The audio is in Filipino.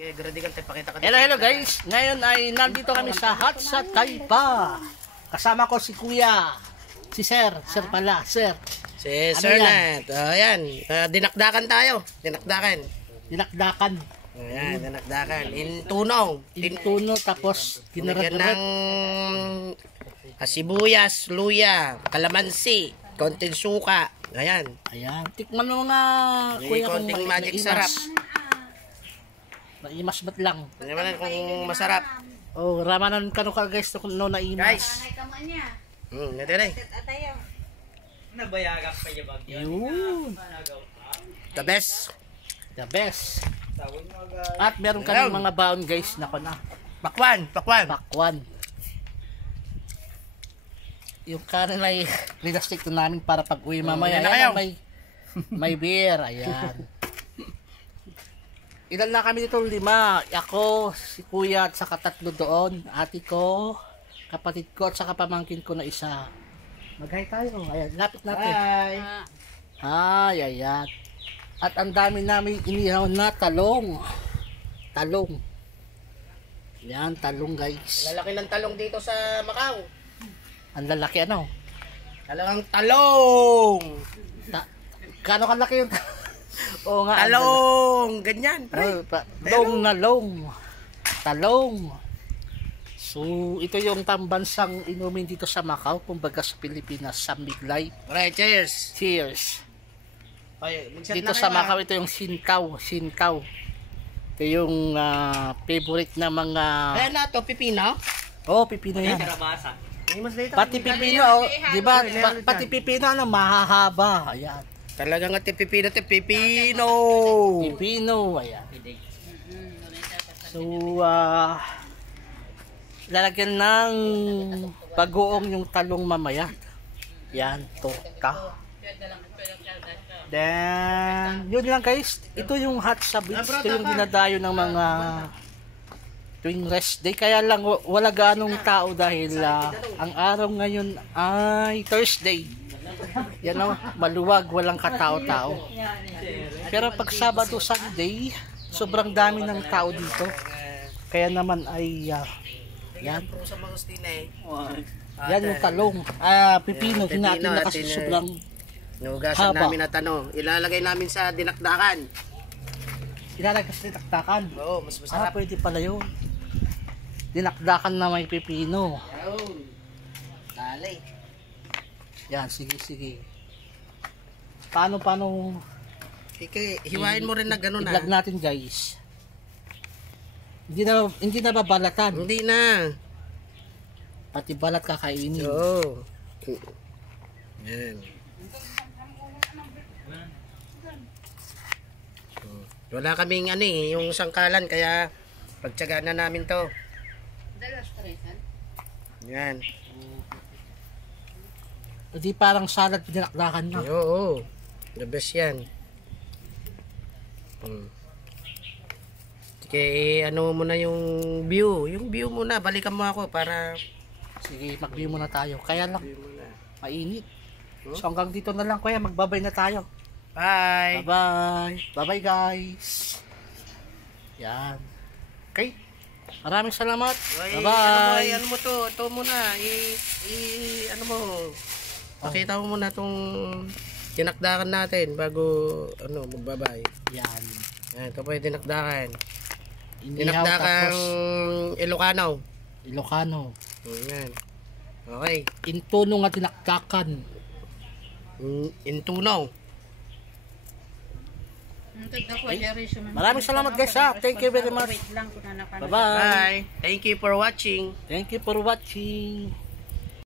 Hello guys, ngayon ay nandito kami sa Hot sa Taypa. Kasama ko si Kuya, si Sir pala, Sir. Si Sir Nat. Ayan, dinakdakan tayo. Dinakdakan. Ayan, dinakdakan. Intuno tapos ginarad ng sibuyas, luya, kalamansi, konting suka. Ayan. Ayan, tikman mo nga Kuya kung konting magic sarap. Naimas ba't lang? Ano naman kung masarap. Oh, ramanan ka no ka guys no naimas. Guys. Nadalay. Nabayagak pa niya bag yun. Yun. The best. The best. At meron kaming mga baon guys na na. Pakwan. Bakwan. Yung kanin ay linastik to namin para pag uwi mamaya. Ayan, may beer. Ayan. Ilan na kami dito? 5. Ako, si Kuya at saka 3 doon. Ate ko, kapatid ko at saka pamangkin ko na isa. Mag-hi tayo. Ayan, lapit natin. Hi. Ayan. At ang dami namin inihaw na talong. Yan, talong guys. Lalaki ng talong dito sa Macau. Ang lalaki ano? Talagang talong. Kano kalaki yung oo nga. Talong. Ganyan. Talong. So, ito yung tambansang inumin dito sa Macau. Kumbaga sa Pilipinas, Sambiglay. Alright, cheers. Cheers. Dito sa Macau, ito yung Sinkaw. Ito yung favorite na mga... Ayan na to, pipino. Oh, pipino yan. Pati pipino, oh, di ba? Pati pipino, ano, mahahaba. Ayan. Talagang at pipino. Pipino, ayan. So, lalagyan ng bagoong yung talong mamaya. Yan, torta. Then, yun lang guys. Ito yung hot sa beach. Ito yung dinadayo ng mga tuwing rest day. Kaya lang wala ganong tao dahil ang araw ngayon ay Thursday. Yan o, maluwag, walang katao-tao. Pero pag Sabado, Sunday, sobrang dami ng tao dito. Kaya naman ay yan. Yan yung talong. Pipino, hinatin na kasi sobrang nugasan namin na tanong. Ilalagay namin sa dinakdakan. Ilalagay sa dinakdakan? Oo, mas masarap. Pwede pala yun. Dinakdakan na may pipino. Dali. Yan, sige. Paano? Hiwain mo rin na gano'n na. I-vlog natin guys. Hindi na babalatan. Hindi na. Pati balat kakainin. Oo. Yan. Wala kaming yung sangkalan kaya pagtsagaan na namin to. Yan. Hindi parang salad pinakdakan nyo. Oo. The best yan. Sige, ano muna yung view. Yung view muna. Balikan mo ako para... Sige, mag-view muna tayo. Kaya lang, mainit. So hanggang dito na lang kuya. Magbabay na tayo. Bye! Bye guys! Yan. Okay. Maraming salamat. Bye-bye! Ano mo to? Ito muna. Ano mo? Pakita mo muna itong dinakdakan natin bago magbabay. Yan. Ito po yung dinakdakan. Dinakdakan Ilocano. Yan. Okay. Intuno nga dinakdakan. Intuno. Maraming salamat guys ha. Thank you very much. Bye-bye. Thank you for watching. Thank you for watching.